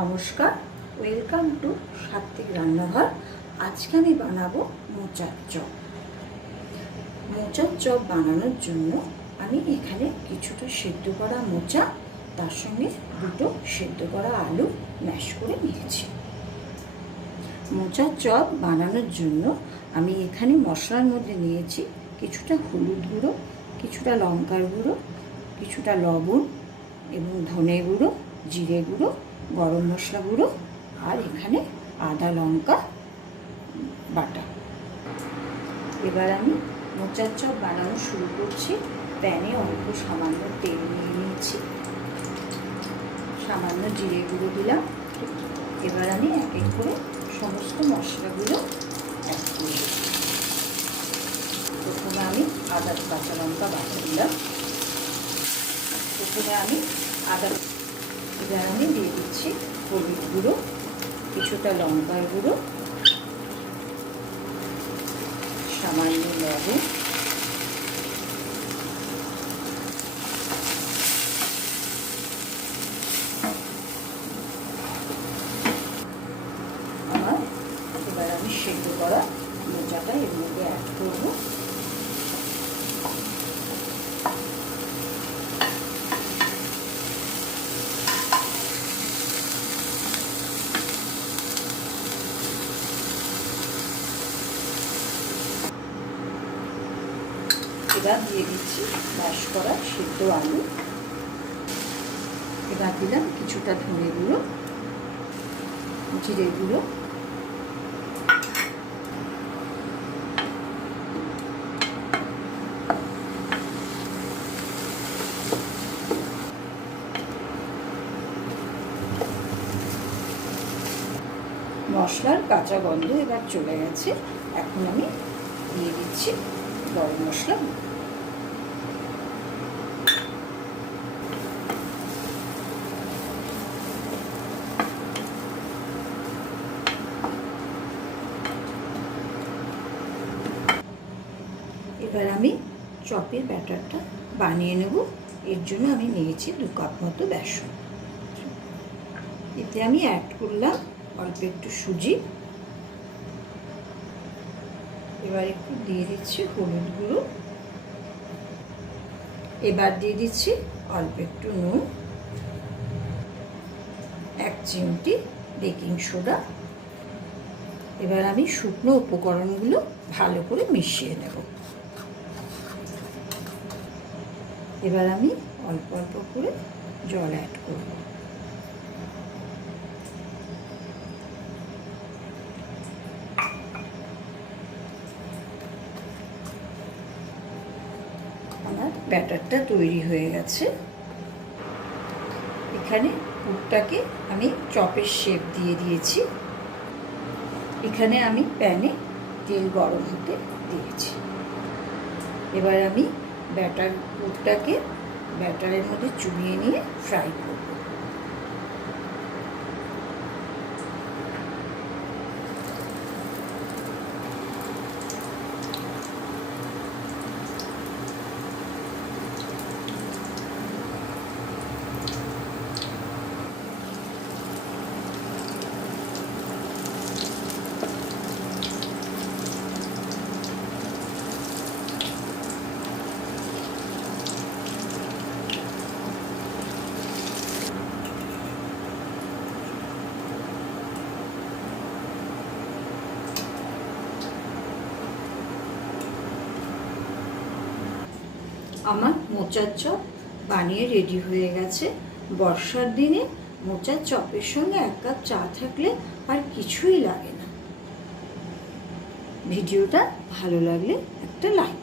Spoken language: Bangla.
নমস্কার, ওয়েলকাম টু সাত্ত্বিক রান্নাঘর। আজকে আমি বানাবো মোচার চপ। মোচার চপ বানানোর জন্য আমি এখানে কিছুটা সেদ্ধ করা মোচা, তার সঙ্গে দুটো সেদ্ধ করা আলু ম্যাশ করে নিয়েছি। মোচার চপ বানানোর জন্য আমি এখানে মশলার মধ্যে নিয়েছি কিছুটা হলুদ গুঁড়ো, কিছুটা লঙ্কার গুঁড়ো, কিছুটা লবণ এবং ধনে গুঁড়ো, জিরে গুঁড়ো, গরম মশলা গুঁড়ো আর এখানে আদা লঙ্কা বাটা। এবার আমি মোচার চপ বানানো শুরু করছি। প্যানে অল্প সামান্য তেল নিয়ে নিয়েছি, সামান্য জিরে গুঁড়ো দিলাম। এবার আমি এক এক করে সমস্ত মশলাগুলো অ্যাড করে দিই। প্রথমে আমি আদা কাঁচা লঙ্কা বাটা দিলাম। এবার আমি দিয়ে দিচ্ছি হলুদ গুঁড়ো, কিছুটা লঙ্কার গুঁড়ো, সামান্য লবণ, এবার আমি সেদ্ধ করা মোচাটা এর মধ্যে অ্যাড করবো। এবার দিয়ে দিচ্ছি ম্যাশ করা সিদ্ধ আলু। এবার দিলাম কিছুটা ধনে গুঁড়ো, জিরে গুঁড়ো, মশলার কাঁচা গন্ধ এবার চলে গেছে। এখন আমি দিয়ে দিচ্ছি গরম মশলা। এবার আমি চপের ব্যাটারটা বানিয়ে নেব। এর জন্য আমি নিয়েছি 2 কাপ মতো বেসন। এতে আমি অ্যাড করলাম অল্প একটু সুজি। এবার একটু দিয়ে দিচ্ছি হলুদ গুঁড়ো। এবার দিয়ে দিচ্ছি অল্প একটু নুন, 1 চিমটি বেকিং সোডা। এবার আমি শুকনো উপকরণগুলো ভালো করে মিশিয়ে নেব। এবার আমি অল্প অল্প করে জল অ্যাড করব। আমার ব্যাটারটা তৈরি হয়ে গেছে। এখানে পুরটাকে আমি চপের শেপ দিয়ে দিয়েছি। এখানে আমি প্যানে তেল গরম হতে দিয়েছি। এবার আমি পুরটাকে ব্যাটারের মধ্যে চুবিয়ে নিয়ে ফ্রাই করব। আমার মোচার চপ বানিয়ে রেডি হয়ে গেছে। বর্ষার দিনে মোচার চপের সঙ্গে 1 কাপ চা থাকলে আর কিছুই লাগে না। ভিডিওটা ভালো লাগলে একটা লাইক